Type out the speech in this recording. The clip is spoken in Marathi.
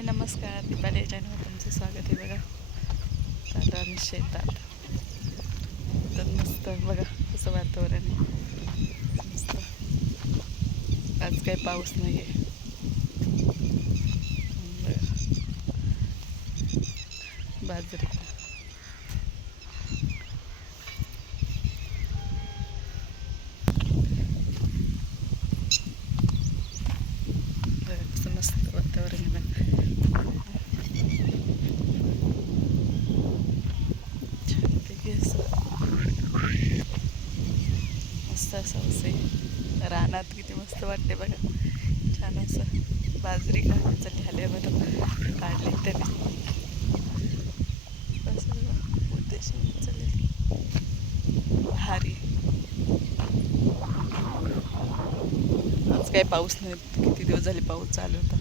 हाय नमस्कार. दीपाली चॅनलवर तुमचं स्वागत आहे बघा. आता आम्ही शेतात. तर मस्त बघा कसं वातावरण आहे. मस्त. आज काही पाऊस नाही आहे बाजरी. कसं मस्त वातावरण आहे बघा छानपैकी असं मस्त असं असे रानात किती मस्त वाटते बघा. छान असं बाजरी काढायचं ढ्याल्यावर काढली त्याने असं बघा. उद्देश भारी. आज काही पाऊस नाही. किती दिवस झाले पाऊस चालू होता.